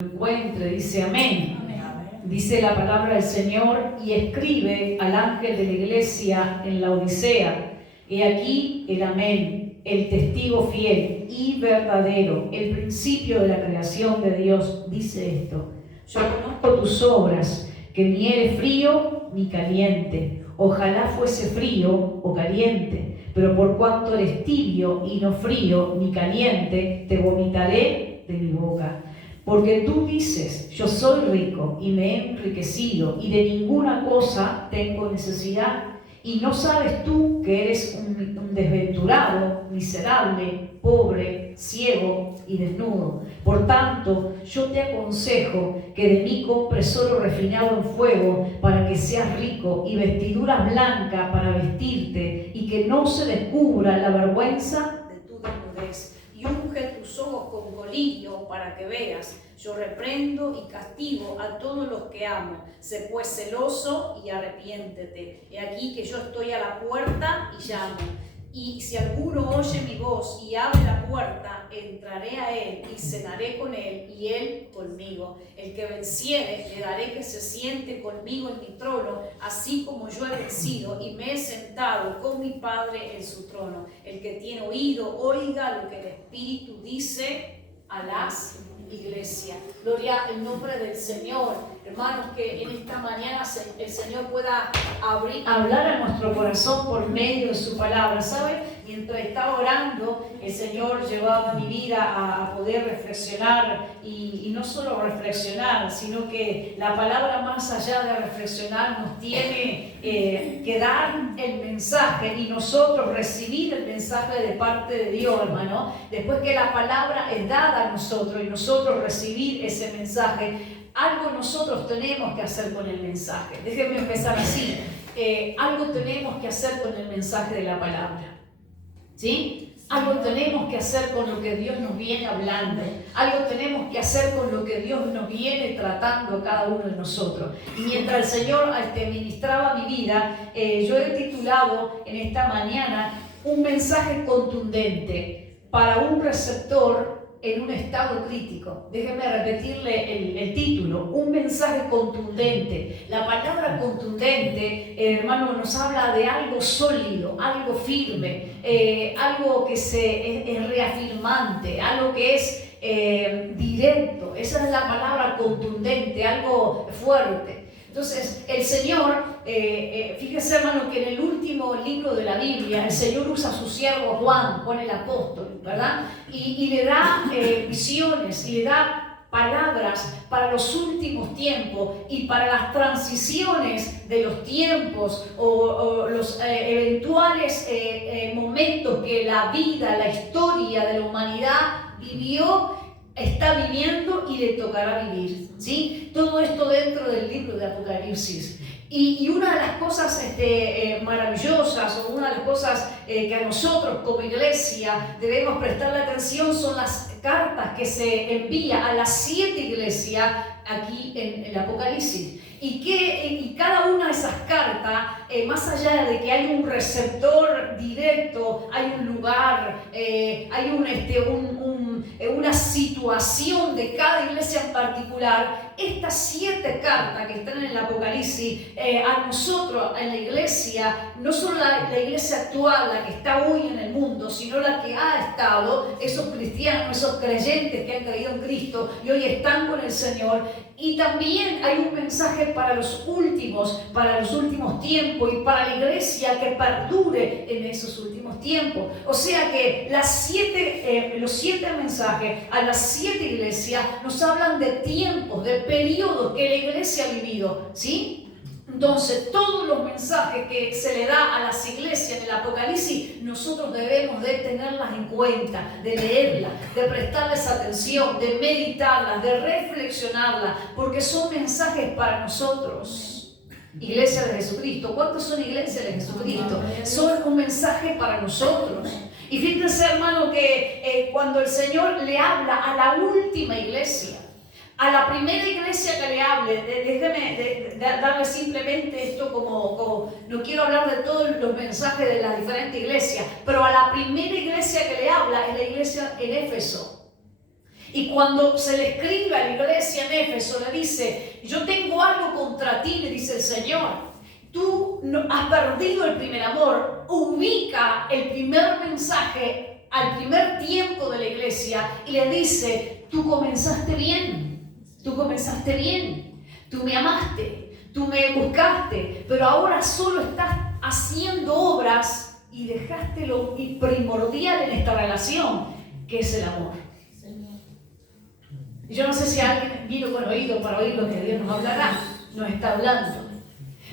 encuentre, dice amén. Dice la palabra del Señor: y escribe al ángel de la iglesia en la Odisea, he aquí el amén, el testigo fiel y verdadero, el principio de la creación de Dios, dice esto: yo conozco tus obras, que ni eres frío ni caliente. Ojalá fuese frío o caliente, pero por cuanto eres tibio y no frío ni caliente, te vomitaré de mi boca. Porque tú dices: yo soy rico y me he enriquecido y de ninguna cosa tengo necesidad. Y no sabes tú que eres un desventurado, miserable, pobre, ciego y desnudo. Por tanto, yo te aconsejo que de mí compres oro refinado en fuego para que seas rico, y vestiduras blancas para vestirte, y que no se descubra la vergüenza de tu desnudez. Y unge tus ojos con colirio para que veas. Yo reprendo y castigo a todos los que amo. Sé pues celoso y arrepiéntete. He aquí que yo estoy a la puerta y llamo. Y si alguno oye mi voz y abre la puerta, entraré a él y cenaré con él y él conmigo. El que venciere, le daré que se siente conmigo en mi trono, así como yo he vencido y me he sentado con mi Padre en su trono. El que tiene oído, oiga lo que el Espíritu dice a las iglesias. Gloria al nombre del Señor. Hermanos, que en esta mañana el Señor pueda hablar a nuestro corazón por medio de su palabra. ¿Sabe? Mientras estaba orando, el Señor llevaba mi vida a poder reflexionar, y no solo reflexionar, sino que la palabra, más allá de reflexionar, nos tiene que dar el mensaje y nosotros recibir el mensaje de parte de Dios, hermano. Después que la palabra es dada a nosotros y nosotros recibir ese mensaje, algo nosotros tenemos que hacer con el mensaje. Déjenme empezar así. Algo tenemos que hacer con el mensaje de la palabra. ¿Sí? Algo tenemos que hacer con lo que Dios nos viene hablando. Algo tenemos que hacer con lo que Dios nos viene tratando a cada uno de nosotros. Y mientras el Señor ministraba mi vida, yo he titulado en esta mañana: un mensaje contundente para un receptor en un estado crítico. Déjenme repetirle el título: un mensaje contundente. La palabra contundente, hermano, nos habla de algo sólido, algo firme, algo que es reafirmante, algo que es directo. Esa es la palabra contundente, algo fuerte. Entonces, el Señor, fíjese, hermano, que en el último libro de la Biblia, el Señor usa a su siervo Juan el apóstol, ¿verdad? Y le da visiones, y le da palabras para los últimos tiempos y para las transiciones de los tiempos o los eventuales momentos que la vida, la historia de la humanidad vivió, está viviendo y le tocará vivir, ¿sí? Todo esto dentro del libro de Apocalipsis. Y una de las cosas maravillosas, o una de las cosas que a nosotros como iglesia debemos prestarle atención, son las cartas que se envía a las 7 iglesias aquí en el Apocalipsis. Y cada una de esas cartas, más allá de que hay un receptor directo, hay un lugar, hay una situación de cada iglesia en particular, estas 7 cartas que están en el Apocalipsis, a nosotros en la iglesia, no solo la iglesia actual, la que está hoy en el mundo, sino la que ha estado, esos cristianos, esos creyentes que han creído en Cristo y hoy están con el Señor. Y también hay un mensaje para los últimos tiempos, y para la iglesia que perdure en esos últimos tiempos. O sea que los 7 mensajes a las 7 iglesias nos hablan de tiempos, de periodos que la iglesia ha vivido, ¿sí? Entonces, todos los mensajes que se le da a las iglesias en el Apocalipsis, nosotros debemos de tenerlas en cuenta, de leerlas, de prestarles atención, de meditarlas, de reflexionarlas, porque son mensajes para nosotros. Iglesia de Jesucristo. ¿Cuántos son iglesias de Jesucristo? Son un mensaje para nosotros. Y fíjense, hermano, que cuando el Señor le habla a la última iglesia, a la primera iglesia que le hable, déjeme darle simplemente esto como no quiero hablar de todos los mensajes de las diferentes iglesias, pero a la primera iglesia que le habla es la iglesia en Éfeso. Y cuando se le escribe a la iglesia en Éfeso, le dice, yo tengo algo contra ti, le dice el Señor. Tú has perdido el primer amor. Ubica el primer mensaje al primer tiempo de la iglesia y le dice, tú comenzaste bien, tú comenzaste bien, tú me amaste, tú me buscaste, pero ahora solo estás haciendo obras y dejaste lo primordial en esta relación, que es el amor. Yo no sé si alguien vino con oído para oír lo que Dios nos hablará, nos está hablando.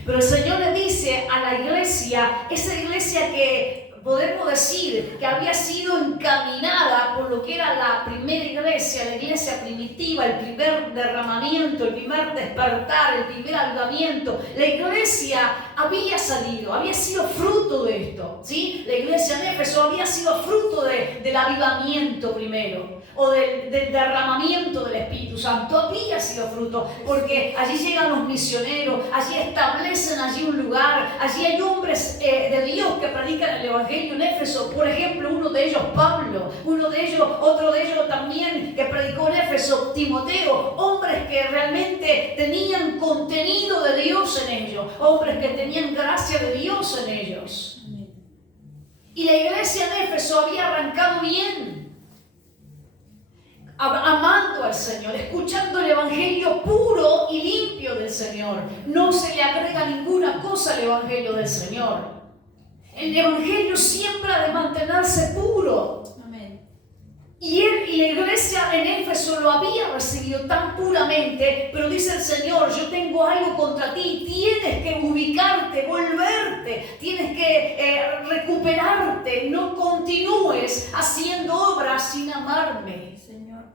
Pero el Señor le dice a la iglesia, esa iglesia que podemos decir que había sido encaminada por lo que era la primera iglesia, la iglesia primitiva, el primer derramamiento, el primer despertar, el primer avivamiento. La iglesia había salido, había sido fruto de esto, ¿sí? La iglesia en Éfeso había sido fruto del avivamiento primero, o del derramamiento del Espíritu Santo. Había sido fruto, porque allí llegan los misioneros, allí establecen allí un lugar, allí hay hombres de Dios que predican el Evangelio en Éfeso. Por ejemplo, uno de ellos Pablo, otro de ellos también que predicó en Éfeso, Timoteo, hombres que realmente tenían contenido de Dios en ellos, hombres que tenían gracia de Dios en ellos. Y la iglesia en Éfeso había arrancado bien, amando al Señor, escuchando el Evangelio puro y limpio del Señor. No se le agrega ninguna cosa al Evangelio del Señor. El Evangelio siempre ha de mantenerse puro. Amén. Y la iglesia en Éfeso lo había recibido tan puramente, pero dice el Señor, yo tengo algo contra ti, tienes que ubicarte, volverte, tienes que recuperarte, no continúes haciendo obras sin amarme. Señor,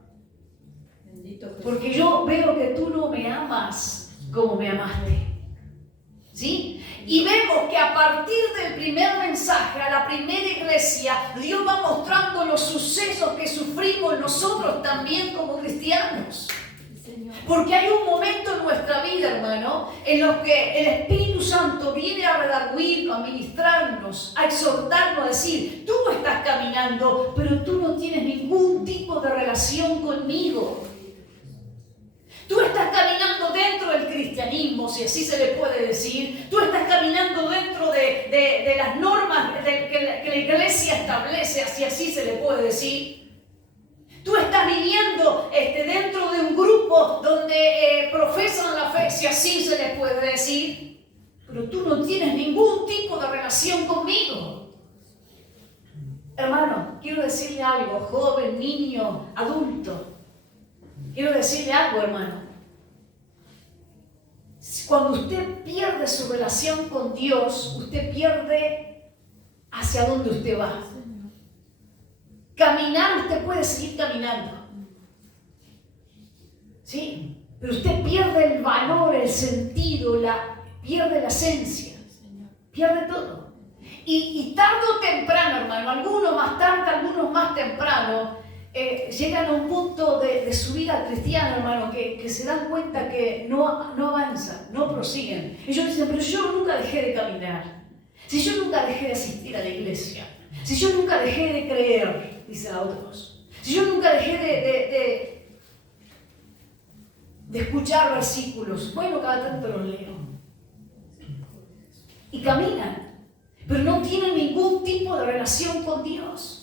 bendito Jesús. Porque yo veo que tú no me amas como me amaste. ¿Sí? Y vemos que a partir del primer mensaje a la primera iglesia, Dios va mostrando los sucesos que sufrimos nosotros también como cristianos. Porque hay un momento en nuestra vida, hermano, en los que el Espíritu Santo viene a redarguirnos, a ministrarnos, a exhortarnos, a decir, tú estás caminando, pero tú no tienes ningún tipo de relación conmigo. Tú estás caminando dentro del cristianismo, si así se le puede decir. Tú estás caminando dentro de las normas que la iglesia establece, si así se le puede decir. Tú estás viviendo dentro de un grupo donde profesan la fe, si así se le puede decir. Pero tú no tienes ningún tipo de relación conmigo. Hermano, quiero decirle algo, joven, niño, adulto. Quiero decirle algo, hermano. Cuando usted pierde su relación con Dios, usted pierde hacia dónde usted va. Caminar, usted puede seguir caminando. ¿Sí? Pero usted pierde el valor, el sentido, pierde la esencia. Pierde todo. Y tarde o temprano, hermano, algunos más tarde, algunos más temprano, llegan a un punto de su vida cristiana, hermano, que se dan cuenta que no avanzan, no prosiguen. Ellos dicen, pero yo nunca dejé de caminar. Si yo nunca dejé de asistir a la iglesia. Si yo nunca dejé de creer, dicen a otros. Si yo nunca dejé de escuchar versículos. Bueno, cada tanto los leo. Y caminan, pero no tienen ningún tipo de relación con Dios.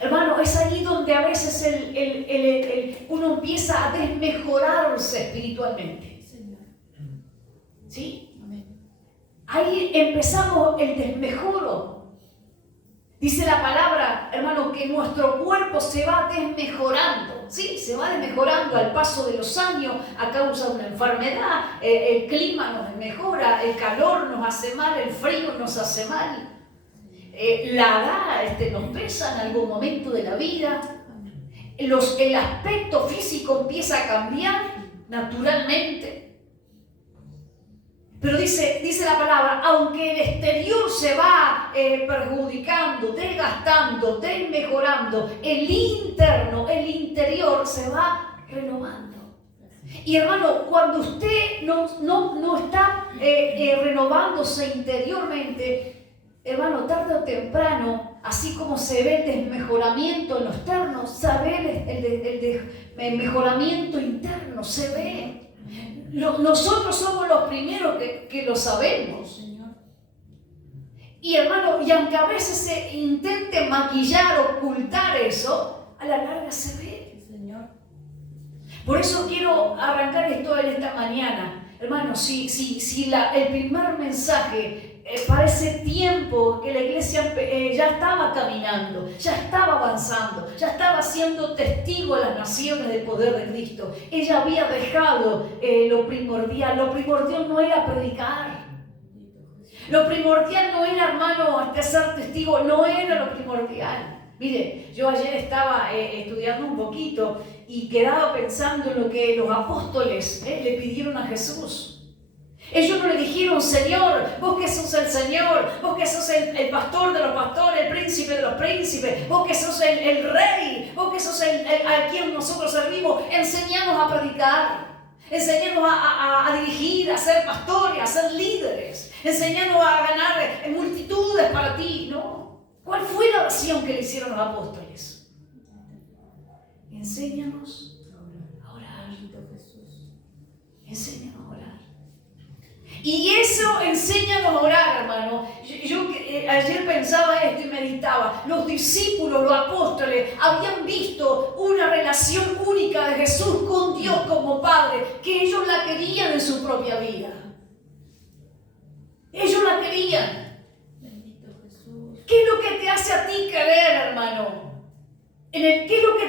Hermano, es ahí donde a veces uno empieza a desmejorarse espiritualmente. ¿Sí? Ahí empezamos el desmejoro. Dice la palabra, hermano, que nuestro cuerpo se va desmejorando. Sí, se va desmejorando al paso de los años a causa de una enfermedad. El clima nos desmejora, el calor nos hace mal, el frío nos hace mal. La edad nos pesa en algún momento de la vida. El aspecto físico empieza a cambiar naturalmente. Pero dice la palabra, aunque el exterior se va perjudicando, desgastando, desmejorando, el interior se va renovando. Y hermano, cuando usted no está renovándose interiormente, hermano, tarde o temprano así como se ve el desmejoramiento en lo externo, se ve el mejoramiento interno, se ve. Nosotros somos los primeros que lo sabemos. Y hermano, y aunque a veces se intente maquillar, ocultar eso, a la larga se ve. Por eso quiero arrancar esto en esta mañana. Hermano, si el primer mensaje para ese tiempo que la iglesia ya estaba caminando, ya estaba avanzando, ya estaba siendo testigo de las naciones del poder de Cristo. Ella había dejado lo primordial. Lo primordial no era predicar. Lo primordial no era, hermano, ser testigo, no era lo primordial. Mire, yo ayer estaba estudiando un poquito y quedaba pensando en lo que los apóstoles le pidieron a Jesús. Ellos no le dijeron, Señor, vos que sos el Señor, vos que sos el pastor de los pastores, el príncipe de los príncipes, vos que sos el rey, vos que sos a quien nosotros servimos, enseñanos a predicar, enseñanos a dirigir, a ser pastores, a ser líderes, enseñanos a ganar multitudes para ti, ¿no? ¿Cuál fue la oración que le hicieron los apóstoles? Enséñanos a orar. Enséñanos a orar. Y eso enséñanos a orar, hermano. Yo ayer pensaba esto y meditaba. Los discípulos, los apóstoles, habían visto una relación única de Jesús con Dios como Padre, que ellos la querían en su propia vida. Ellos la querían. ¿Qué es lo que te hace a ti querer, hermano? ¿Qué es lo que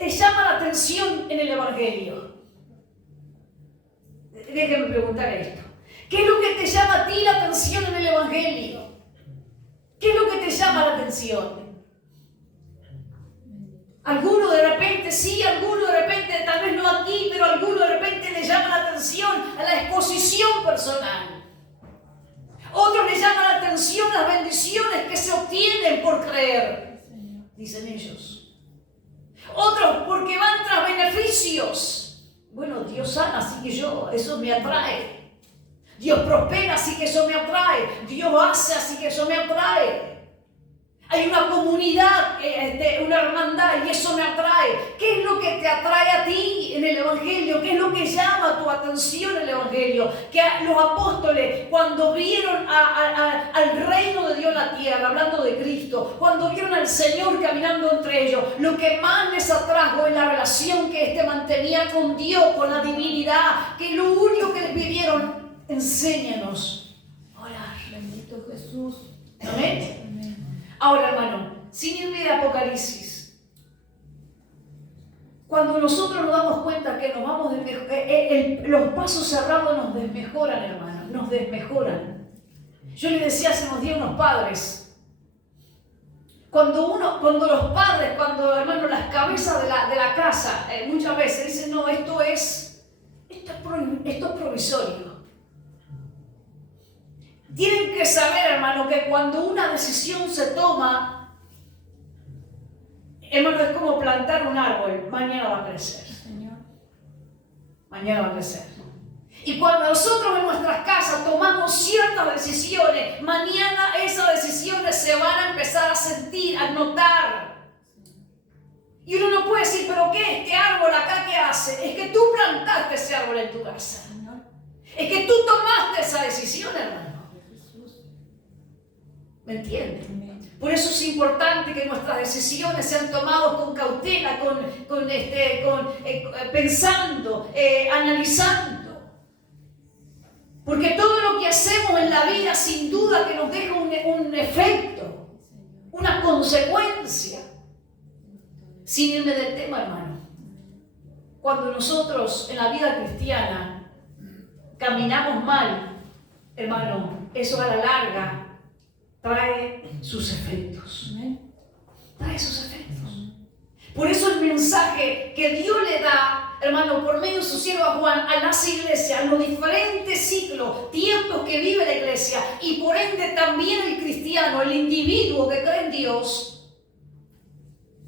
te llama la atención en el Evangelio? Déjenme preguntar esto. ¿Qué es lo que te llama a ti la atención en el Evangelio? ¿Qué es lo que te llama la atención? Alguno de repente sí, alguno de repente, tal vez no aquí, pero alguno de repente le llama la atención a la exposición personal. Otros le llaman la atención las bendiciones que se obtienen por creer, dicen ellos. Otros porque van tras beneficios. Bueno, Dios sana, así que eso me atrae. Dios prospera, así que eso me atrae. Dios hace, así que eso me atrae. Hay una comunidad, una hermandad, y eso me atrae. ¿Qué es lo que te atrae a ti en el Evangelio? ¿Qué es lo que llama tu atención en el Evangelio? Que los apóstoles, cuando vieron al reino de Dios en la tierra, hablando de Cristo, cuando vieron al Señor caminando entre ellos, lo que más les atrajo es la relación que mantenía con Dios, con la divinidad, que lo único que les pidieron, enséñanos a orar. Bendito Jesús. ¿Amén? Ahora, hermano, sin irme de Apocalipsis, cuando nosotros nos damos cuenta que nos vamos los pasos cerrados nos desmejoran, hermano, nos desmejoran. Yo le decía hace unos días a unos padres, cuando los padres, hermano, las cabezas de la casa, muchas veces dicen, no, esto es provisorio. Tienen que saber, hermano, que cuando una decisión se toma, hermano, es como plantar un árbol. Mañana va a crecer. Señor. Mañana va a crecer. Y cuando nosotros en nuestras casas tomamos ciertas decisiones, mañana esas decisiones se van a empezar a sentir, a notar. Y uno no puede decir, pero ¿qué? ¿Este árbol acá qué hace? Es que tú plantaste ese árbol en tu casa. Señor. Es que tú tomaste esa decisión, hermano. ¿Me entiendes? Por eso es importante que nuestras decisiones sean tomadas con cautela, pensando, analizando. Porque todo lo que hacemos en la vida sin duda que nos deja un efecto, una consecuencia. Sin irme del tema, hermano. Cuando nosotros en la vida cristiana caminamos mal, hermano, eso a la larga trae sus efectos. Trae sus efectos. Por eso el mensaje que Dios le da, hermano, por medio de su siervo Juan, a las iglesias, a los diferentes ciclos, tiempos que vive la iglesia, y por ende también el cristiano, el individuo que cree en Dios,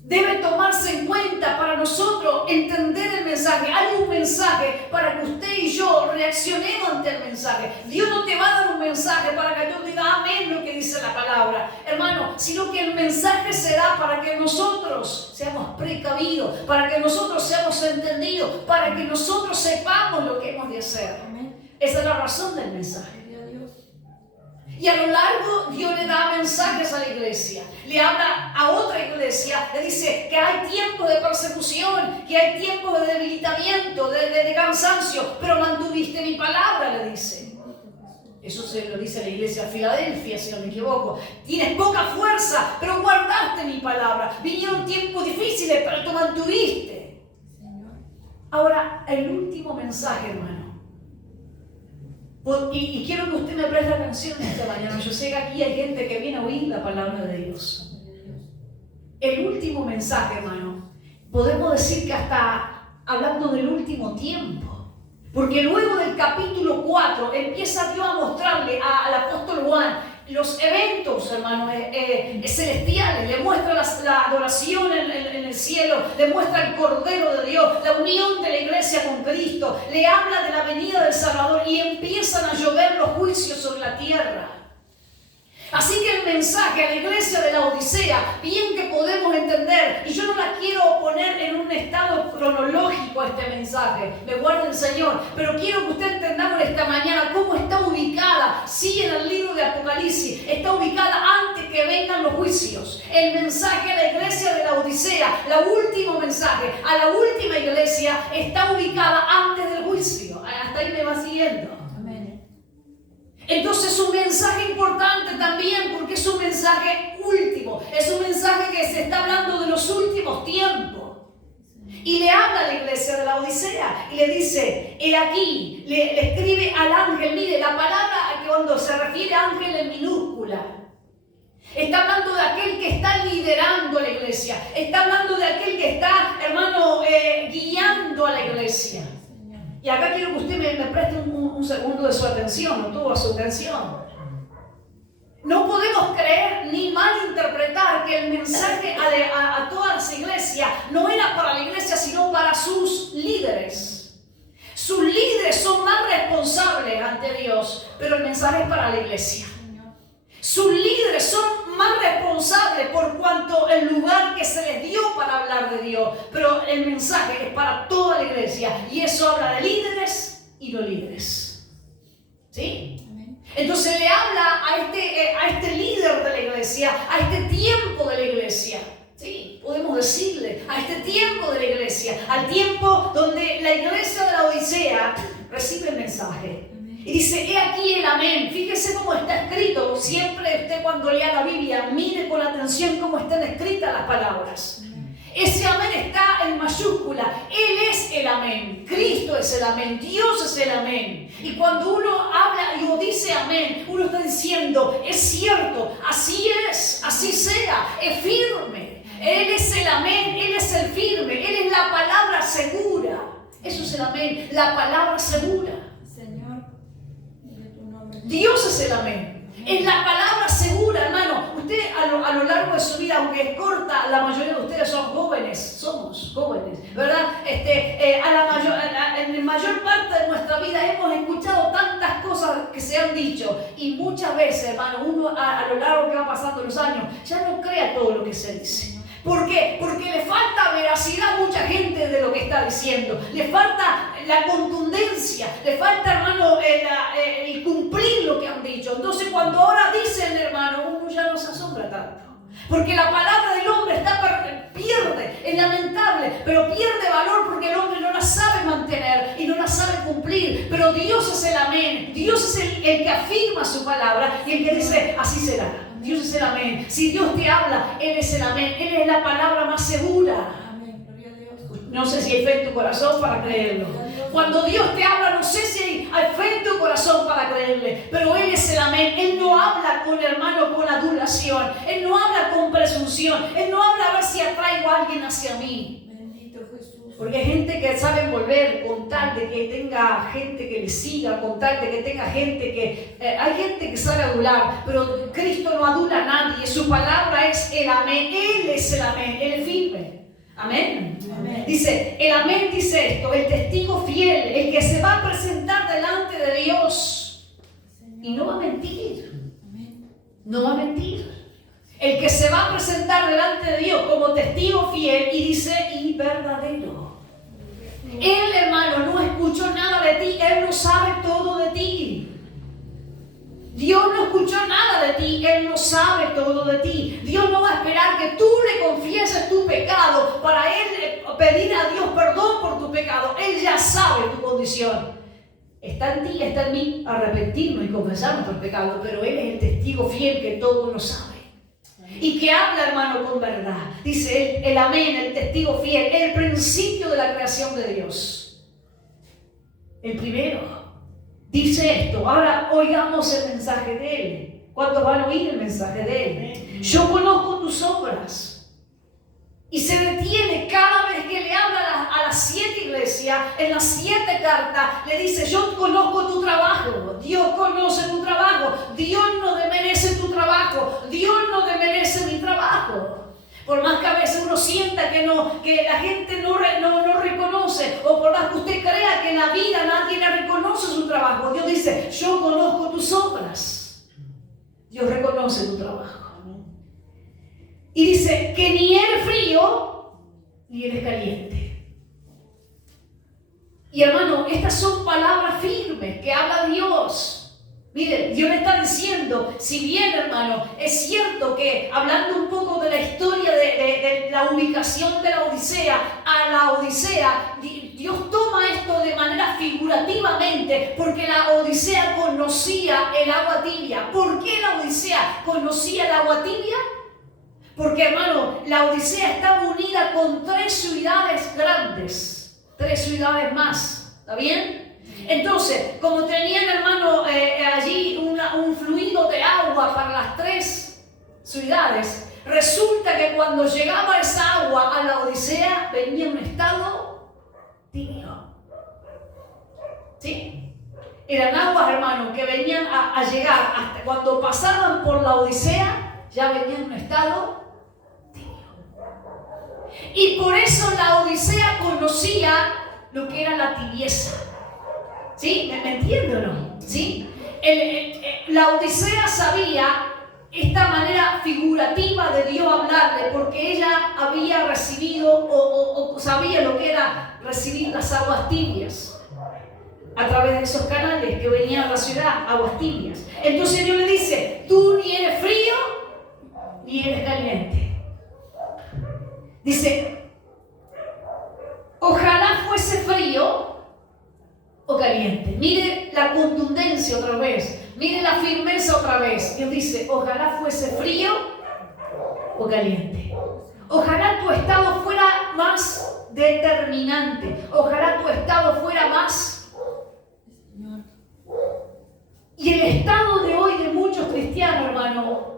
debe tomarse en cuenta para nosotros entender el mensaje. Hay un mensaje para que usted y yo reaccionemos reaccionemos ante el mensaje. Dios no te va a dar un mensaje para que tú digas amén lo que dice la palabra, hermano, sino que el mensaje será para que nosotros seamos precavidos, para que nosotros seamos entendidos, para que nosotros sepamos lo que hemos de hacer. Amén. Esa es la razón del mensaje. Y a lo largo Dios le da mensajes a la iglesia, le habla a otra iglesia, le dice que hay tiempo de persecución, que hay tiempo de debilitamiento, de cansancio, pero mantuviste mi palabra, le dice. Eso se lo dice a la iglesia de Filadelfia, si no me equivoco. Tienes poca fuerza, pero guardaste mi palabra. Vinieron tiempos difíciles, pero tú mantuviste. Ahora, el último mensaje, hermano. Y quiero que usted me preste atención esta mañana. Yo sé que aquí hay gente que viene a oír la palabra de Dios. El último mensaje, hermano, podemos decir que hasta hablando del último tiempo. Porque luego del capítulo 4 empieza Dios a mostrarle al apóstol Juan los eventos, hermano, celestiales. Le muestra la adoración en el cielo, le muestra el Cordero de Dios, la unión de la iglesia con Cristo, le habla de la venida del Salvador y empiezan a llover los juicios sobre la tierra. Así que el mensaje a la iglesia de la Odisea, bien que podemos entender, y yo no la quiero poner en un estado cronológico a este mensaje, me guarde el Señor, pero quiero que usted entendamos esta mañana cómo está ubicada, sí, en el libro de Apocalipsis, está ubicada antes que vengan los juicios. El mensaje a la iglesia de la Odisea, el último mensaje a la última iglesia, está ubicada antes del juicio. Hasta ahí me va siguiendo. Entonces es un mensaje importante también porque es un mensaje último, es un mensaje que se está hablando de los últimos tiempos. Y le habla a la iglesia de la Odisea y le dice, he aquí, le escribe al ángel, mire, la palabra que cuando se refiere a ángel en minúscula, está hablando de aquel que está liderando a la iglesia, está hablando de aquel que está, hermano, guiando a la iglesia. Y acá quiero que usted me preste un segundo de su atención, o toda su atención. No podemos creer ni malinterpretar que el mensaje a todas las iglesias no era para la iglesia, sino para sus líderes. Sus líderes son más responsables ante Dios, pero el mensaje es para la iglesia. Sus líderes son más responsables por cuanto el lugar que se les dio para hablar de Dios, pero el mensaje es para toda la iglesia y eso habla de líderes y no líderes. ¿Sí? Entonces le habla a este líder de la iglesia, a este tiempo de la iglesia. Sí, podemos decirle a este tiempo de la iglesia, al tiempo donde la iglesia de la Odisea recibe el mensaje. Y dice, he aquí el amén. Fíjese cómo está escrito. Siempre usted cuando lea la Biblia, mire con atención cómo están escritas las palabras. Ese amén está en mayúscula. Él es el amén. Cristo es el amén. Dios es el amén. Y cuando uno habla y uno dice amén, uno está diciendo, es cierto, así es, así sea, es firme. Él es el amén, Él es el firme, Él es la palabra segura. Eso es el amén, la palabra segura. Dios es el amén. Es la palabra segura, hermano. Usted a lo largo de su vida, aunque es corta, la mayoría de ustedes son jóvenes. Somos jóvenes, ¿verdad? En la mayor parte de nuestra vida hemos escuchado tantas cosas que se han dicho. Y muchas veces, hermano, uno a lo largo que va pasando los años, ya no crea todo lo que se dice. ¿Por qué? Porque le falta veracidad a mucha gente de lo que está diciendo. Le falta la contundencia, le falta, hermano, el cumplir lo que han dicho. Entonces, cuando ahora dicen, hermano, uno ya no se asombra tanto. Porque la palabra del hombre pierde, es lamentable, pero pierde valor porque el hombre no la sabe mantener y no la sabe cumplir. Pero Dios es el amén. Dios es el que afirma su palabra y el que dice, así será. Dios es el amén. Si Dios te habla, Él es el amén. Él es la palabra más segura. Amén. Gloria a Dios. No sé si hay fe en tu corazón para creerlo. Cuando Dios te habla, no sé si hay fe en tu corazón para creerle. Pero Él es el amén. Él no habla con hermano con adulación. Él no habla con presunción. Él no habla a ver si atraigo a alguien hacia mí. Porque hay gente que sabe envolver con tal de que tenga gente que le siga, con tal de que tenga gente que... hay gente que sabe adular, pero Cristo no adula a nadie. Su palabra es el amén. Él es el amén, Él es firme. Amén. Amén. Dice, el amén dice esto, el testigo fiel, el que se va a presentar delante no va a mentir. El que se va a presentar delante de Dios como testigo fiel y dice y verdadero. Él, hermano, no escuchó nada de ti, Él no sabe todo de ti. Dios no escuchó nada de ti, Él no sabe todo de ti. Dios no va a esperar que tú le confieses tu pecado para Él pedir a Dios perdón por tu pecado. Él ya sabe tu condición. Está en ti, está en mí arrepentirnos y confesar nuestros pecados, pero Él es el testigo fiel que todo lo sabe. Y que habla, hermano, con verdad. Dice el amén, el testigo fiel, el principio de la creación de Dios. El primero. Dice esto. Ahora oigamos el mensaje de Él. ¿Cuántos van a oír el mensaje de Él? Yo conozco tus obras. Y se detiene cada vez que le habla a las 7 iglesias, en las 7 cartas, le dice, yo conozco tu trabajo. Dios conoce tu trabajo. Dios no desmerece tu trabajo. Dios no desmerece mi trabajo. Por más que a veces uno sienta que la gente no reconoce, o por más que usted crea que en la vida nadie le reconoce su trabajo, Dios dice, yo conozco tus obras. Dios reconoce tu trabajo. Y dice que ni eres frío, ni eres caliente. Y hermano, estas son palabras firmes que habla Dios. Mire, Dios le está diciendo, si bien, hermano, es cierto que hablando un poco de la historia de la ubicación de la Odisea, a la Odisea, Dios toma esto de manera figurativamente, porque la Odisea conocía el agua tibia. ¿Por qué la Odisea conocía el agua tibia? Porque, hermano, la Odisea estaba unida con 3 ciudades grandes, 3 ciudades más, ¿está bien? Entonces, como tenían, hermano, allí un fluido de agua para las 3 ciudades, resulta que cuando llegaba esa agua a la Odisea, venía en un estado tibio. ¿Sí? Eran aguas, hermano, que venían a llegar hasta cuando pasaban por la Odisea, ya venían en un estado. Y por eso la Odisea conocía lo que era la tibieza. ¿Sí? ¿Me entiende o no? ¿Sí? La Odisea sabía esta manera figurativa de Dios hablarle, porque ella había recibido o sabía lo que era recibir las aguas tibias a través de esos canales que venían a la ciudad, aguas tibias. Entonces Dios le dice, tú ni eres frío ni eres caliente. Dice, ojalá fuese frío o caliente. Mire la contundencia otra vez. Mire la firmeza otra vez. Dios dice, ojalá fuese frío o caliente. Ojalá tu estado fuera más determinante. Ojalá tu estado fuera más. Y el estado de hoy de muchos cristianos, hermano,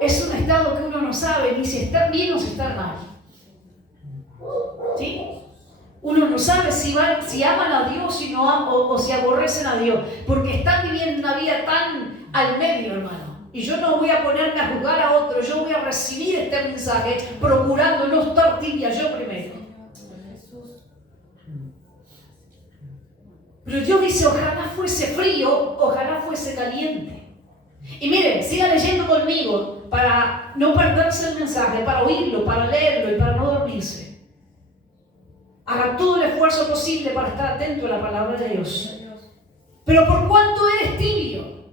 es un estado que uno no sabe ni si están bien o si están mal. ¿Sí? Uno no sabe si aman a Dios o si aborrecen a Dios, porque están viviendo una vida tan al medio, hermano. Y yo no voy a ponerme a juzgar a otro, yo voy a recibir este mensaje procurando no estar tibia yo primero. Pero Dios dice, ojalá fuese frío, ojalá fuese caliente. Y miren, siga leyendo conmigo para no perderse el mensaje, para oírlo, para leerlo y para no dormirse. Haga todo el esfuerzo posible para estar atento a la palabra de Dios. Pero por cuanto eres tibio,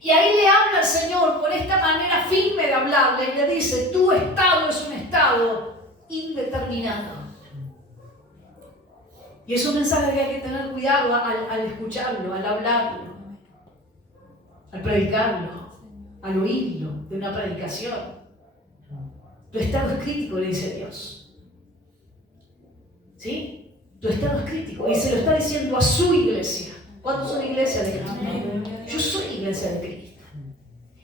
y ahí le habla el Señor con esta manera firme de hablarle, y le dice, tu estado es un estado indeterminado. Y es un mensaje que hay que tener cuidado al escucharlo, al hablarlo, al predicarlo, al oírlo de una predicación. Tu estado es crítico, le dice Dios. ¿Sí? Tu estado es crítico. Y se lo está diciendo a su iglesia. ¿Cuántos son iglesias de Cristo? Yo soy iglesia de Cristo.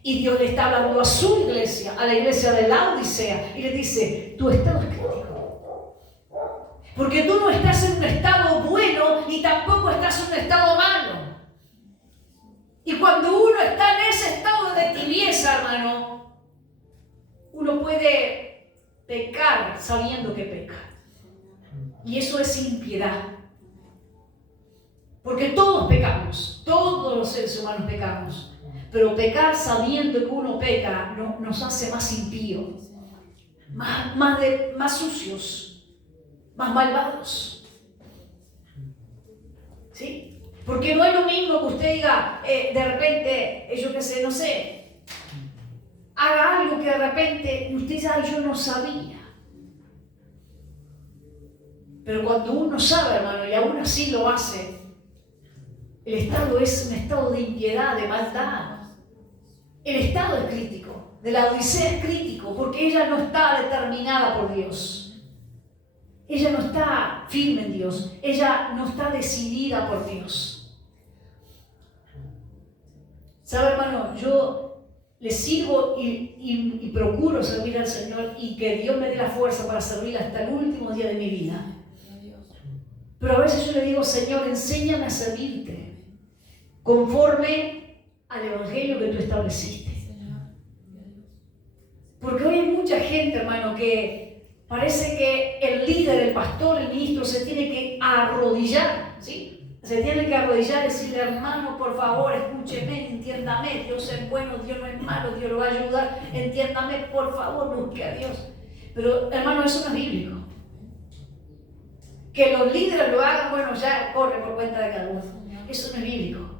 Y Dios le está hablando a su iglesia, a la iglesia de la Odisea, y le dice, tu estado es crítico. Porque tú no estás en un estado bueno, ni tampoco estás en un estado malo. Y cuando uno está en ese estado de tibieza, hermano, uno puede pecar sabiendo que peca. Y eso es impiedad. Porque todos pecamos, todos los seres humanos pecamos. Pero pecar sabiendo que uno peca nos hace más impíos, más sucios, más malvados. ¿Sí? Porque no es lo mismo que usted diga, de repente, yo qué sé, no sé, haga algo que de repente usted dice, ay, yo no sabía. Pero cuando uno sabe, hermano, y aún así lo hace, el estado es un estado de impiedad, de maldad. El estado es crítico, de la Odisea es crítico, porque ella no está determinada por Dios. Ella no está firme en Dios, ella no está decidida por Dios. ¿Sabe, hermano? Yo le sirvo y procuro servir al Señor y que Dios me dé la fuerza para servir hasta el último día de mi vida. Pero a veces yo le digo, Señor, enséñame a servirte conforme al evangelio que tú estableciste. Porque hoy hay mucha gente, hermano, que parece que el líder, el pastor, el ministro se tiene que arrodillar, ¿sí? Se tiene que arrodillar y decirle, hermano, por favor, escúcheme, entiéndame, Dios es bueno, Dios no es malo, Dios lo va a ayudar, entiéndame, por favor, busque a Dios. Pero, hermano, eso no es bíblico. Que los líderes lo hagan, bueno, ya corre por cuenta de cada uno. Eso no es bíblico.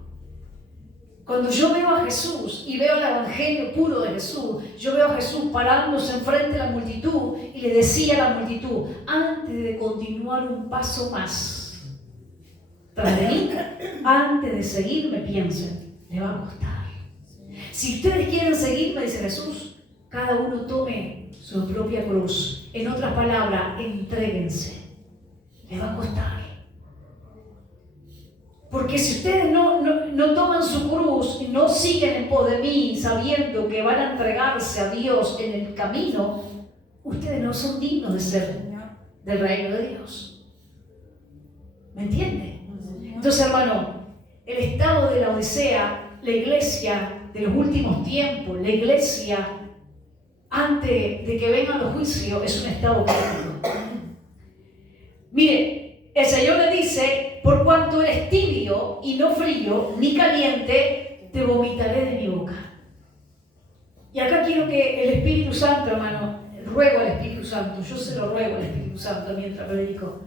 Cuando yo veo a Jesús y veo el evangelio puro de Jesús, yo veo a Jesús parándose enfrente de la multitud y le decía a la multitud, antes de continuar un paso más tras de mí, antes de seguirme, piensen, le va a costar. Si ustedes quieren seguirme, dice Jesús, cada uno tome su propia cruz. En otras palabras, entréguense. Le va a costar. Porque si ustedes no toman su cruz y no siguen en pos de mí, sabiendo que van a entregarse a Dios en el camino, ustedes no son dignos de ser del reino de Dios. ¿Me entiende? Entonces, hermano, el estado de la Odisea, la iglesia de los últimos tiempos, la iglesia antes de que vengan los juicios, es un estado crítico. Mire, el Señor le dice, por cuanto eres tibio y no frío ni caliente, te vomitaré de mi boca. Y acá quiero que el Espíritu Santo, hermano, ruego al Espíritu Santo, yo se lo ruego al Espíritu Santo mientras predico,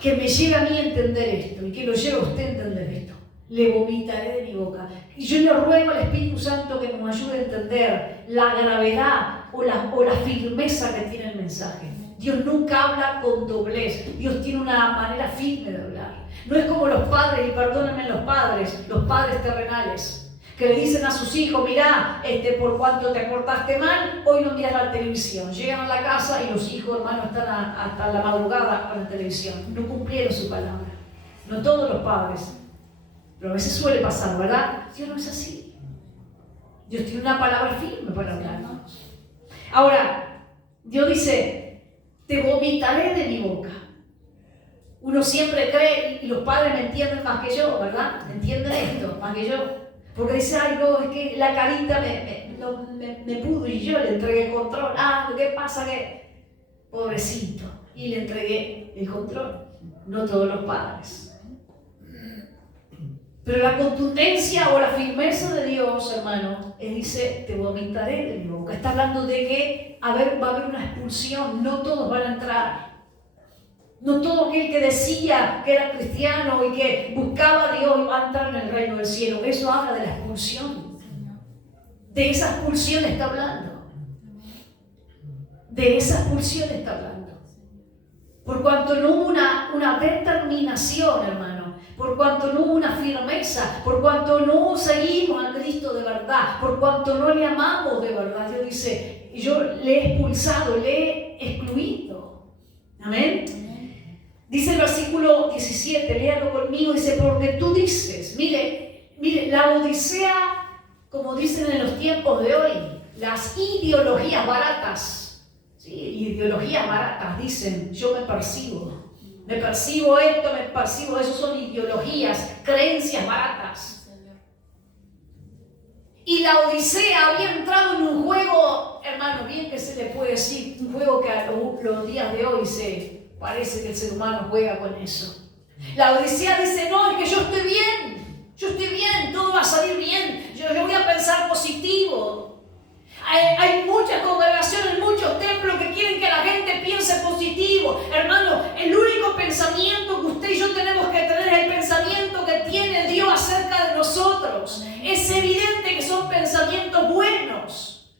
que me llegue a mí a entender esto y que lo lleve a usted a entender esto. Le vomitaré de mi boca. Y yo le ruego al Espíritu Santo que nos ayude a entender la gravedad o la firmeza que tiene el mensaje. Dios nunca habla con doblez. Dios tiene una manera firme de hablar. No es como los padres, y perdónenme los padres terrenales, que le dicen a sus hijos, mirá, por cuanto te portaste mal, hoy no miras la televisión. Llegan a la casa y los hijos, hermanos, están hasta la madrugada con la televisión. No cumplieron su palabra. No todos los padres, pero a veces suele pasar, ¿verdad? Dios no es así. Dios tiene una palabra firme para hablarnos. Ahora, Dios dice, te vomitaré de mi boca. Uno siempre cree, y los padres me entienden más que yo, ¿verdad? ¿Entienden esto más que yo? Porque dice, ay, no, es que la carita me pudo y yo le entregué el control. Ah, ¿qué pasa? Que pobrecito. Y le entregué el control. No todos los padres. Pero la contundencia o la firmeza de Dios, hermano, Él dice, te vomitaré de mi boca. Está hablando de que va a haber una expulsión. No todos van a entrar. No todo aquel que decía que era cristiano y que buscaba a Dios va a entrar en el reino del cielo. Eso habla de la expulsión. De esa expulsión está hablando. De esa expulsión está hablando. Por cuanto no hubo una determinación, hermano. Por cuanto no hubo una firmeza. Por cuanto no seguimos a Cristo de verdad. Por cuanto no le amamos de verdad. Dios dice, yo le he expulsado, le he excluido. Amén. Dice el versículo 17, léalo conmigo, dice, porque tú dices, mire, la Odisea, como dicen en los tiempos de hoy, las ideologías baratas, ¿sí? Ideologías baratas dicen, yo me percibo esto, me percibo, eso son ideologías, creencias baratas. Y la Odisea había entrado en un juego, hermano, bien que se le puede decir, un juego que a los días de hoy parece que el ser humano juega con eso. La Odisea dice, no, es que yo estoy bien, Yo estoy bien, todo va a salir bien. Yo voy a pensar positivo. Hay muchas congregaciones, muchos templos que quieren que la gente piense positivo. Hermano, el único pensamiento que usted y yo tenemos que tener es el pensamiento que tiene Dios acerca de nosotros. Es evidente que son pensamientos buenos.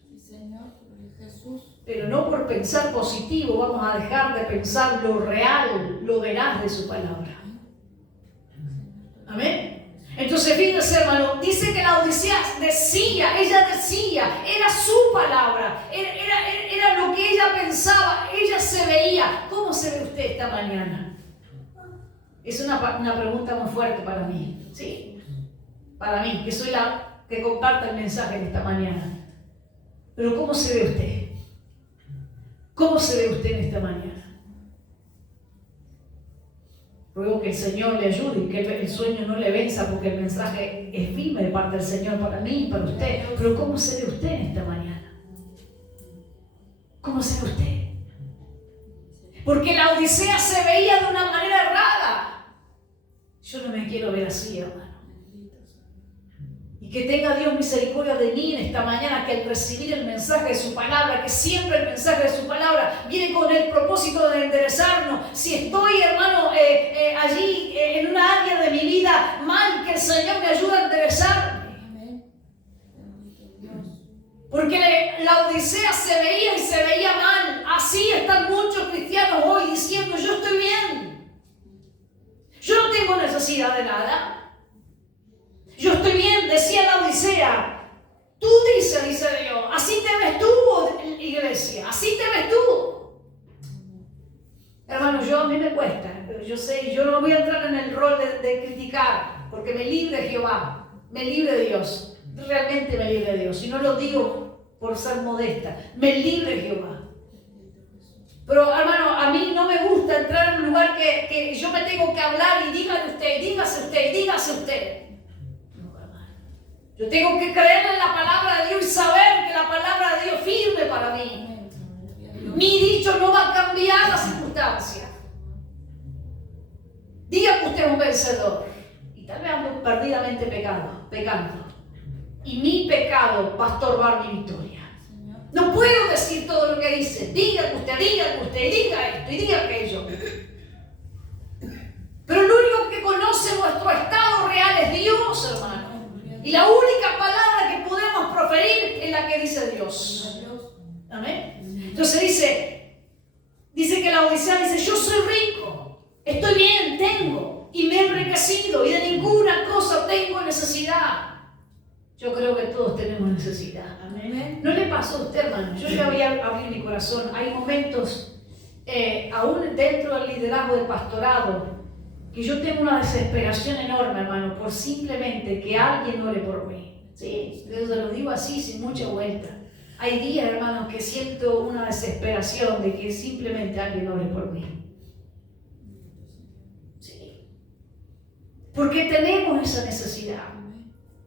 Pero no por pensar positivo vamos a dejar de pensar lo real, lo veraz de su palabra. Amén. Entonces, fíjense, hermano, dice que la Odisea ella decía, era su palabra, era lo que ella pensaba, ella se veía. ¿Cómo se ve usted esta mañana? Es una pregunta muy fuerte para mí, ¿sí? Para mí, que soy la que comparte el mensaje de esta mañana. Pero ¿cómo se ve usted? ¿Cómo se ve usted en esta mañana? Ruego que el Señor le ayude y que el sueño no le venza, porque el mensaje es firme de parte del Señor para mí y para usted. Pero ¿cómo se ve usted en esta mañana? ¿Cómo se ve usted? Porque la Odisea se veía de una manera errada. Yo no me quiero ver así, hermano. Y que tenga Dios misericordia de mí en esta mañana, que al recibir el mensaje de su palabra, que siempre el mensaje de su palabra viene con el propósito de enderezarnos. Si estoy, hermano, allí en una área de mi vida mal, que el Señor me ayude a enderezarme. Porque la Odisea se veía y se veía mal. Así están muchos cristianos hoy diciendo: yo estoy bien, yo no tengo necesidad de nada. Yo estoy bien, decía la Odisea. Tú dice Dios, así te ves tú, iglesia, así te ves tú. Hermano, a mí me cuesta, pero yo sé, yo no voy a entrar en el rol de criticar, porque me libre Jehová, me libre Dios, realmente me libre Dios, y no lo digo por ser modesta, me libre Jehová. Pero hermano, a mí no me gusta entrar en un lugar que yo me tengo que hablar y dígase usted. Yo tengo que creer en la palabra de Dios y saber que la palabra de Dios es firme para mí. Mi dicho no va a cambiar las circunstancias. Diga que usted es un vencedor. Y tal vez ando perdidamente pecando. Y mi pecado va a estorbar mi victoria. No puedo decir todo lo que dice. Diga que usted, diga esto y diga aquello. Pero el único que conoce nuestro estado real es Dios, hermano. Y la única palabra que podemos proferir es la que dice Dios. Amén. Entonces dice que la Odisea dice: yo soy rico, estoy bien, tengo, y me he enriquecido, y de ninguna cosa tengo necesidad. Yo creo que todos tenemos necesidad. Amén. ¿No le pasó a usted, hermano? Yo ya voy a abrir mi corazón. Hay momentos, aún dentro del liderazgo del pastorado, que yo tengo una desesperación enorme, hermano, por simplemente que alguien ore por mí. Sí, yo se lo digo así, sin mucha vuelta. Hay días, hermanos, que siento una desesperación de que simplemente alguien ore por mí. Sí. Porque tenemos esa necesidad.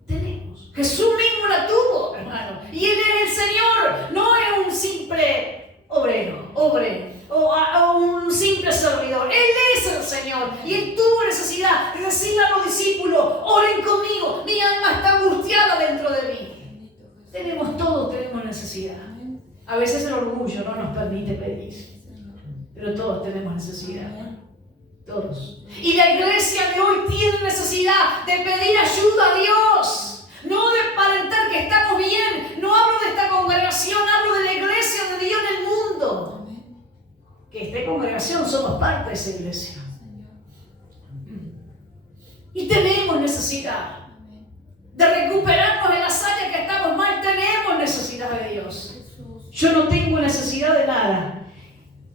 Tenemos. Jesús mismo la tuvo, hermano. Y Él es el Señor. No es un simple obrero. O un simple servidor. Él es el Señor y Él tuvo necesidad de decirle a los discípulos: oren conmigo, mi alma está angustiada dentro de mí. Todos tenemos necesidad. A veces el orgullo no nos permite pedir, pero todos tenemos necesidad. Todos. Y la iglesia de hoy tiene necesidad de pedir ayuda a Dios, no de aparentar que estamos bien. No hablo de esta congregación, hablo de la iglesia de Dios en el mundo. Que esta congregación somos parte de esa iglesia. Y tenemos necesidad de recuperarnos en las áreas que estamos mal. Tenemos necesidad de Dios. Yo no tengo necesidad de nada.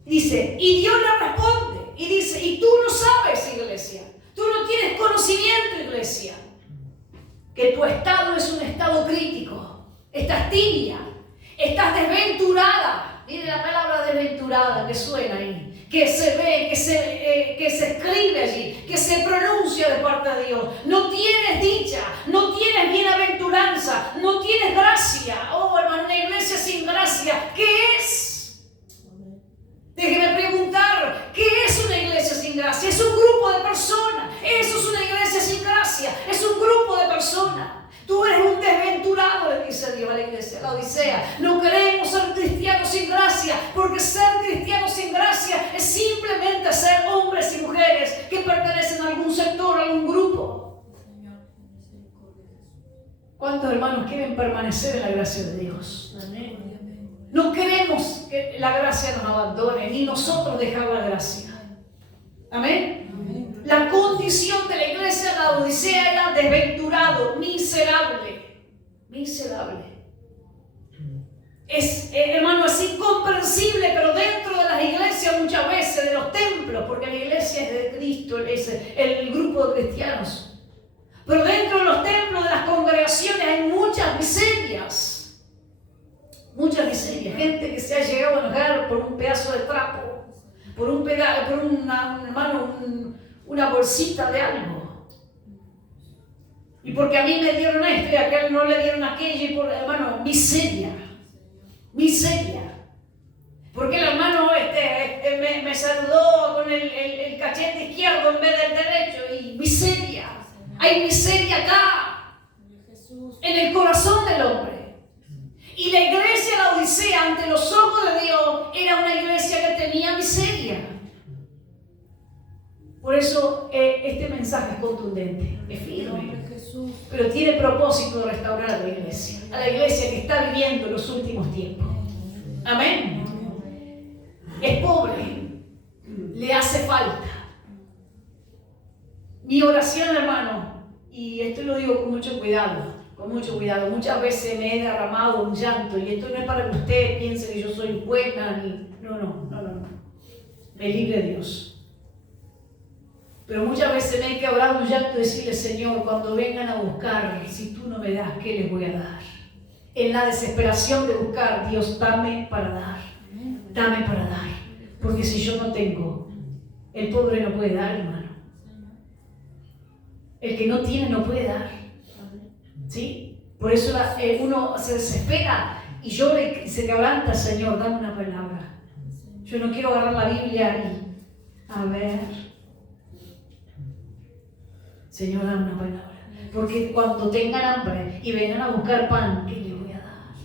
Dice, y Dios le responde. Y dice, y tú no sabes, iglesia. Tú no tienes conocimiento, iglesia. Que tu estado es un estado crítico. Estás tibia. Estás desventurada. Mire la palabra desventurada que suena ahí, que se ve, que se escribe allí, que se pronuncia de parte de Dios. No tienes dicha, no tienes bienaventuranza, no tienes gracia. Oh, hermano, una iglesia sin gracia, ¿qué es? Déjeme preguntar, ¿qué es una iglesia sin gracia? Es un grupo de personas. Eso es una iglesia sin gracia. Es un grupo Dios a la iglesia, a la Odisea. No queremos ser cristianos sin gracia, porque ser cristianos sin gracia es simplemente ser hombres y mujeres que pertenecen a algún sector, a algún grupo. ¿Cuántos hermanos quieren permanecer en la gracia de Dios? No queremos que la gracia nos abandone, ni nosotros dejar la gracia. Amén. La condición de la iglesia de la Odisea era desventurado, miserable. Miserable. Es, hermano, es incomprensible, pero dentro de las iglesias muchas veces, de los templos, porque la iglesia es de Cristo, es el grupo de cristianos. Pero dentro de los templos, de las congregaciones, hay muchas miserias. Muchas miserias. Gente que se ha llegado a enojar por un pedazo de trapo, por una bolsita de algo. Y porque a mí me dieron esto y a aquel no le dieron aquello, y por, hermano, miseria. Miseria. Porque el hermano me saludó con el cachete izquierdo en vez del derecho, y miseria. Hay miseria acá, en el corazón del hombre. Y la iglesia de la Odisea, ante los ojos de Dios, era una iglesia que tenía miseria. Por eso este mensaje es contundente, es firme, pero tiene propósito de restaurar a la iglesia que está viviendo los últimos tiempos. Amén. Es pobre, le hace falta. Mi oración, hermano, y esto lo digo con mucho cuidado, muchas veces me he derramado un llanto, y esto no es para que usted piense que yo soy buena, no, me libre Dios. Pero muchas veces me he quebrado un llanto y decirle: Señor, cuando vengan a buscar, si tú no me das, ¿qué les voy a dar? En la desesperación de buscar, Dios, dame para dar. Dame para dar. Porque si yo no tengo, el pobre no puede dar, hermano. El que no tiene no puede dar. ¿Sí? Por eso uno se desespera y llora y se quebranta: Señor, dame una palabra. Yo no quiero agarrar la Biblia y a ver. Señor, dame una palabra. Porque cuando tengan hambre y vengan a buscar pan, ¿qué les voy a dar?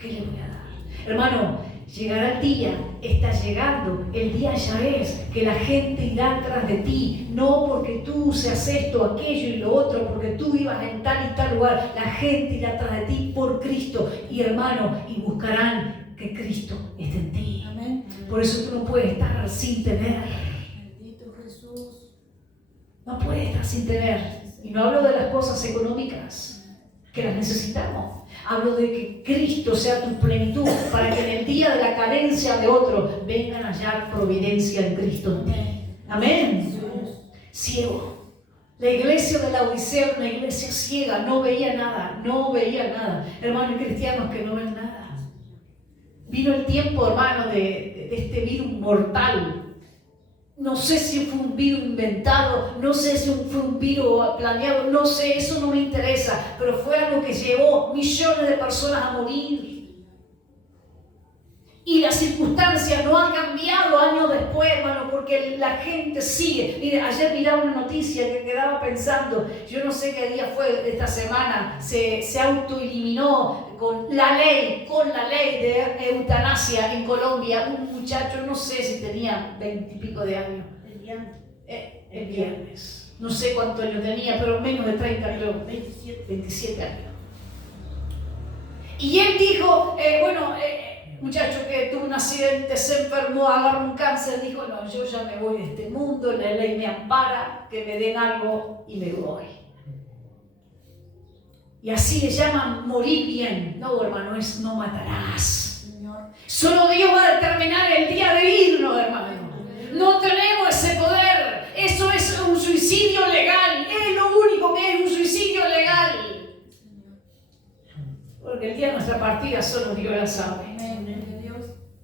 ¿Qué les voy a dar? Hermano, llegará el día, está llegando, el día ya es, que la gente irá tras de ti, no porque tú seas esto, aquello y lo otro, porque tú ibas en tal y tal lugar. La gente irá tras de ti por Cristo, y hermano, y buscarán que Cristo esté en ti. Amén. Por eso tú no puedes estar sin tener. No puede estar sin tener. Y no hablo de las cosas económicas, que las necesitamos. Hablo de que Cristo sea tu plenitud, para que en el día de la carencia de otro vengan a hallar providencia en Cristo en ti. Amén. Ciego. La iglesia de la Odisea era una iglesia ciega, no veía nada. Hermanos, hay cristianos que no ven nada. Vino el tiempo, hermano, de este virus mortal. No sé si fue un virus inventado, no sé si fue un virus planeado, no sé, eso no me interesa, pero fue algo que llevó millones de personas a morir. Y las circunstancias no han cambiado años después, hermano, porque la gente sigue. Mire, ayer miraba una noticia que quedaba pensando, yo no sé qué día fue esta semana, se autoeliminó con la ley de eutanasia en Colombia, un muchacho, no sé si tenía 20 y pico de años. El viernes. No sé cuántos años tenía, pero menos de 30, creo, 27 años. Y él dijo, muchacho que tuvo un accidente, se enfermó, agarró un cáncer, dijo: no, yo ya me voy de este mundo, la ley me ampara, que me den algo y me voy. Y así le llaman morir bien. No, hermano, es no matarás. Señor. Solo Dios va a determinar el día de irnos, hermano. No tenemos ese poder. Eso es un suicidio legal. Es lo único que es un suicidio legal. Porque el día de nuestra partida solo Dios la sabe.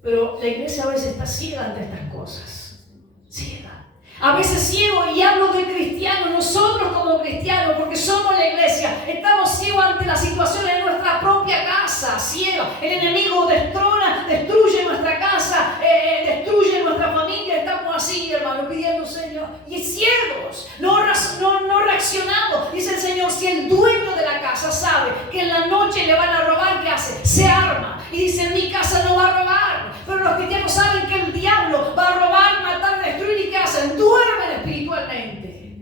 Pero la iglesia a veces está ciega ante estas cosas. Ciega. A veces ciego, y hablo de cristianos, nosotros como cristianos, porque somos la iglesia, estamos ciegos ante las situaciones de nuestra propia casa, ciegos. El enemigo destruye nuestra casa, destruye nuestra familia, estamos así, hermano, pidiendo: Señor, y ciegos, no reaccionamos. Dice el Señor: si el dueño de la casa sabe que en la noche le van a robar, ¿qué hace? Se arma y dice, en mi casa no va a robar. Pero los cristianos saben que el diablo va a robar, matar, destruir, y ¿qué hacen? Duermen espiritualmente.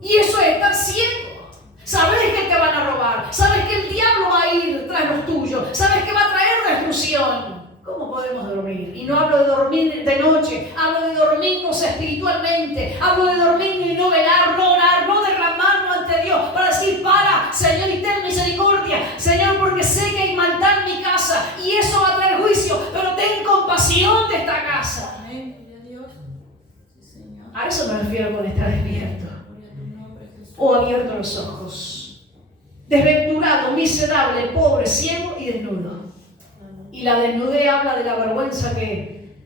Y eso es estar ciego. Sabes que te van a robar, sabes que el diablo va a ir tras los tuyos, sabes que va a traer destrucción. ¿Cómo podemos dormir? Y no hablo de dormir de noche, hablo de dormirnos espiritualmente, hablo de dormir y no velar, no orar, no derramarnos ante Dios para decir, para, Señor, y ten misericordia, Señor, porque sé que hay maldad en mi casa y eso va a traer juicio, pero ten compasión de esta casa. A eso me refiero con estar despierto o abierto los ojos. Desventurado, miserable, pobre, ciego y desnudo. Y la desnudez habla de la vergüenza que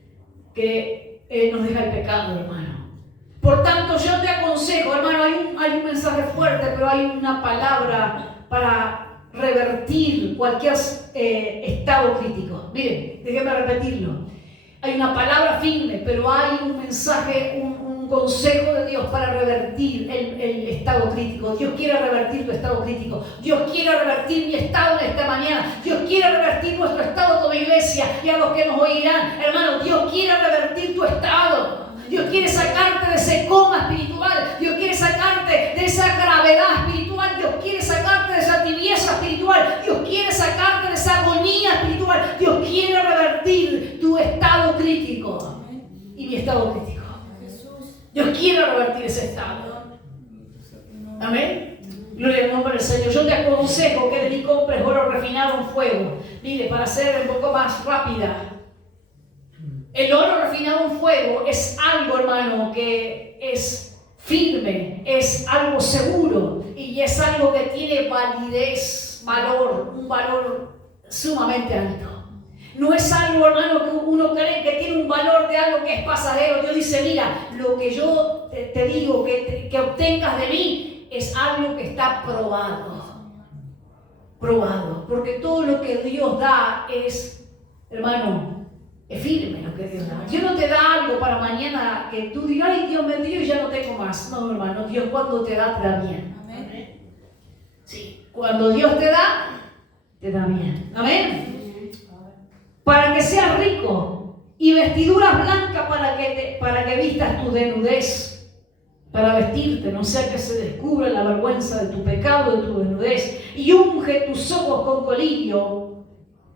nos deja el pecado, hermano. Por tanto, yo te aconsejo, hermano, hay un mensaje fuerte, pero hay una palabra para revertir cualquier estado crítico. Miren, déjenme repetirlo. Hay una palabra firme, pero hay un mensaje, un consejo de Dios para revertir el estado crítico. Dios quiere revertir tu estado crítico. Dios quiere revertir mi estado en esta mañana. Dios quiere revertir nuestro estado como iglesia y a los que nos oirán. Hermano, Dios quiere revertir tu estado. Dios quiere sacarte de ese coma espiritual. Dios quiere sacarte de esa gravedad espiritual. Dios quiere sacarte de esa tibieza espiritual. Dios quiere sacarte de esa agonía espiritual. Dios quiere revertir tu estado crítico y mi estado crítico. Dios quiere revertir ese estado. Amén. Gloria al nombre del Señor. Yo te aconsejo que de mí compres oro refinado en fuego. Mire, para ser un poco más rápida. El oro refinado en fuego es algo, hermano, que es firme, es algo seguro y es algo que tiene validez, valor, un valor sumamente alto. No es algo, hermano, que uno cree que tiene un valor de algo que es pasajero. Dios dice, mira, lo que yo te digo que obtengas de mí es algo que está probado. Probado. Porque todo lo que Dios da es, hermano, es firme lo que Dios da. Dios no te da algo para mañana que tú digas, ay, Dios me dio y ya no tengo más. No, hermano, Dios cuando te da bien. Amén. Sí, cuando Dios te da bien. Amén. Para que seas rico y vestiduras blancas para que vistas tu desnudez, para vestirte, no sea que se descubra la vergüenza de tu pecado, de tu desnudez, y unge tus ojos con colirio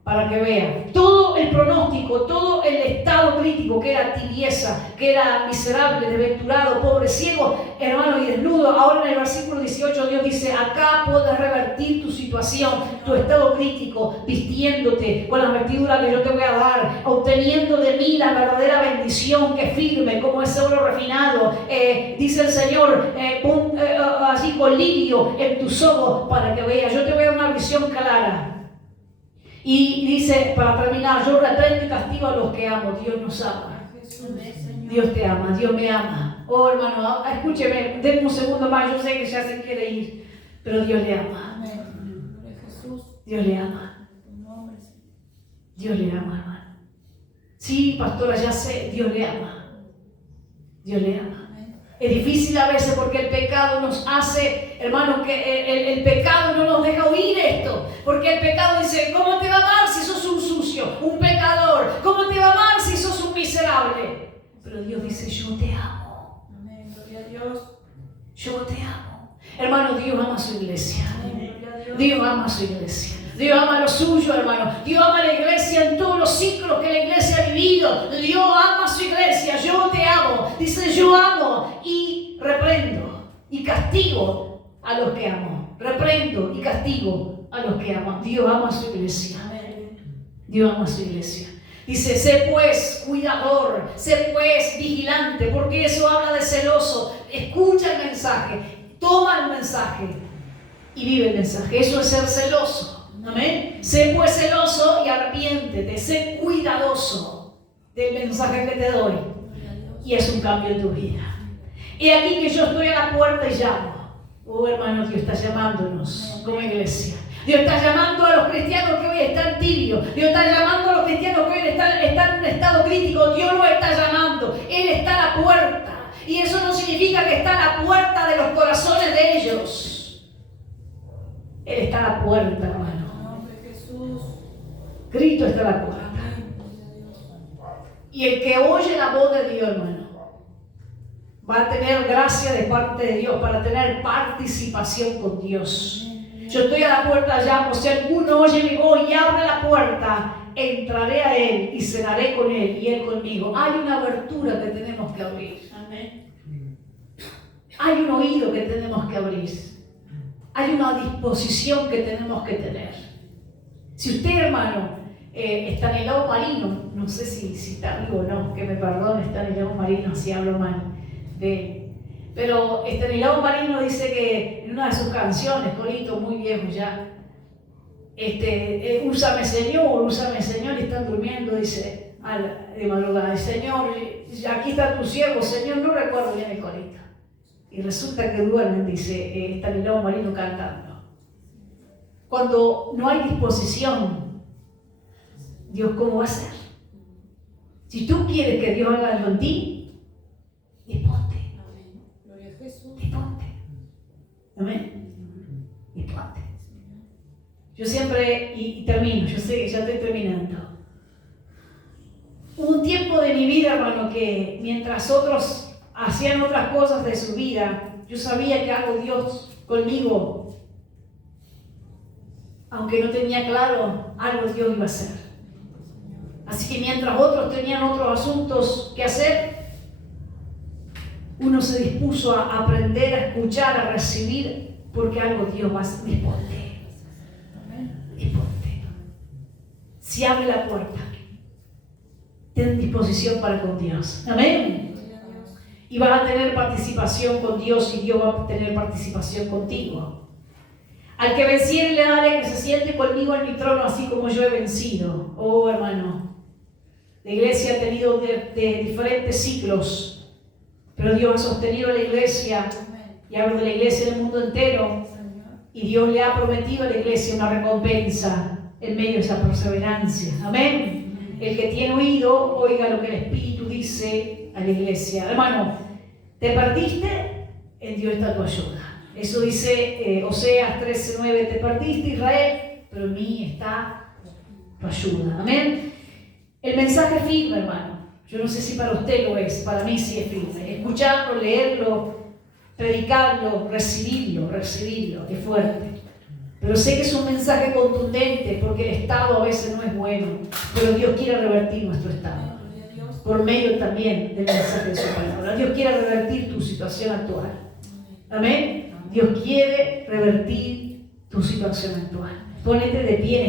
para que veas. Todo el pronóstico, todo el estado crítico que era tibieza, que era miserable, desventurado, pobre, ciego, hermano, y desnudo. Ahora en el versículo 18 Dios dice, acá puedes revertir tu situación, tu estado crítico, vistiéndote con las vestiduras que yo te voy a dar, obteniendo de mí la verdadera bendición que es firme, como ese oro refinado. Dice el Señor, pon así colirio en tus ojos para que veas. Yo te voy a dar una visión clara. Y dice, para terminar, yo reprendo y castigo a los que amo. Dios nos ama. Dios te ama, Dios me ama. Oh, hermano, escúcheme, denme un segundo más. Yo sé que ya se quiere ir, pero Dios le ama. Dios le ama. Dios le ama, hermano. Sí, pastora, ya sé, Dios le ama. Dios le ama. Es difícil a veces porque el pecado nos hace, hermano, que el pecado no nos deja oír esto. Porque el pecado dice, ¿cómo te va a amar si sos un sucio, un pecador? ¿Cómo te va a amar si sos un miserable? Pero Dios dice, yo te amo. Amén, gloria a Dios. Yo te amo. Hermano, Dios ama a su iglesia. Amén. Dios ama a su iglesia. Dios ama lo suyo, hermano. Dios ama a la iglesia en todos los ciclos que la iglesia ha vivido. Dios ama a su iglesia. Yo te amo. Dice, yo amo y reprendo y castigo a los que amo. Reprendo y castigo a los que amo. Dios ama a su iglesia. Dios ama a su iglesia. Dice, sé pues cuidador, sé pues vigilante, porque eso habla de celoso. Escucha el mensaje, toma el mensaje y vive el mensaje. Eso es ser celoso. Amén. Sé pues celoso y arrepiéntete. Sé cuidadoso del mensaje que te doy. Y es un cambio en tu vida. He aquí que yo estoy a la puerta y llamo. Oh, hermano, Dios está llamándonos como iglesia. Dios está llamando a los cristianos que hoy están tibios. Dios está llamando a los cristianos que hoy están en un estado crítico. Dios los está llamando. Él está a la puerta. Y eso no significa que está a la puerta de los corazones de ellos. Él está a la puerta, hermano. Cristo está a la puerta. Y el que oye la voz de Dios, hermano, va a tener gracia de parte de Dios para tener participación con Dios. Yo estoy a la puerta, llamo. Si alguno oye mi voz y abre la puerta, entraré a Él y cenaré con Él y Él conmigo. Hay una abertura que tenemos que abrir. Amén. Hay un oído que tenemos que abrir. Hay una disposición que tenemos que tener. Si usted, hermano, está en el lago marino, no sé si está vivo o no, que me perdone, está en el lago marino si hablo mal de él. Pero en el lago marino dice que en una de sus canciones, corito muy viejo ya, úsame Señor, y están durmiendo, dice, de madrugada, Señor, aquí está tu siervo, Señor, no recuerdo bien el corito. Y resulta que duermen, dice, está en el lago marino cantando. Cuando no hay disposición, Dios, ¿cómo va a ser? Si tú quieres que Dios haga algo en ti, disponte. Disponte. Amén. Disponte. Yo siempre, y termino, yo sé que ya estoy terminando. Hubo un tiempo de mi vida, hermano, que mientras otros hacían otras cosas de su vida, yo sabía que algo Dios conmigo, aunque no tenía claro, algo Dios iba a hacer. Así que mientras otros tenían otros asuntos que hacer, uno se dispuso a aprender, a escuchar, a recibir, porque algo Dios va a hacer. Disponte. Disponte. Si abre la puerta, ten disposición para con Dios. Amén. Y vas a tener participación con Dios y Dios va a tener participación contigo. Al que venciere le daré que se siente conmigo en mi trono, así como yo he vencido. Oh, hermano. La iglesia ha tenido de diferentes ciclos, pero Dios ha sostenido a la iglesia, y hablo de la iglesia en el mundo entero, y Dios le ha prometido a la iglesia una recompensa en medio de esa perseverancia. Amén. El que tiene oído, oiga lo que el Espíritu dice a la iglesia. Hermano, ¿te perdiste? En Dios está tu ayuda. Eso dice Oseas 13:9, te perdiste, Israel, pero en mí está tu ayuda. Amén. El mensaje firme, hermano. Yo no sé si para usted lo es, para mí sí es firme. Escucharlo, leerlo, predicarlo, recibirlo, es fuerte. Pero sé que es un mensaje contundente porque el estado a veces no es bueno, pero Dios quiere revertir nuestro estado. Por medio también del mensaje de su palabra. Dios quiere revertir tu situación actual. Amén. Dios quiere revertir tu situación actual. Pónete de pie.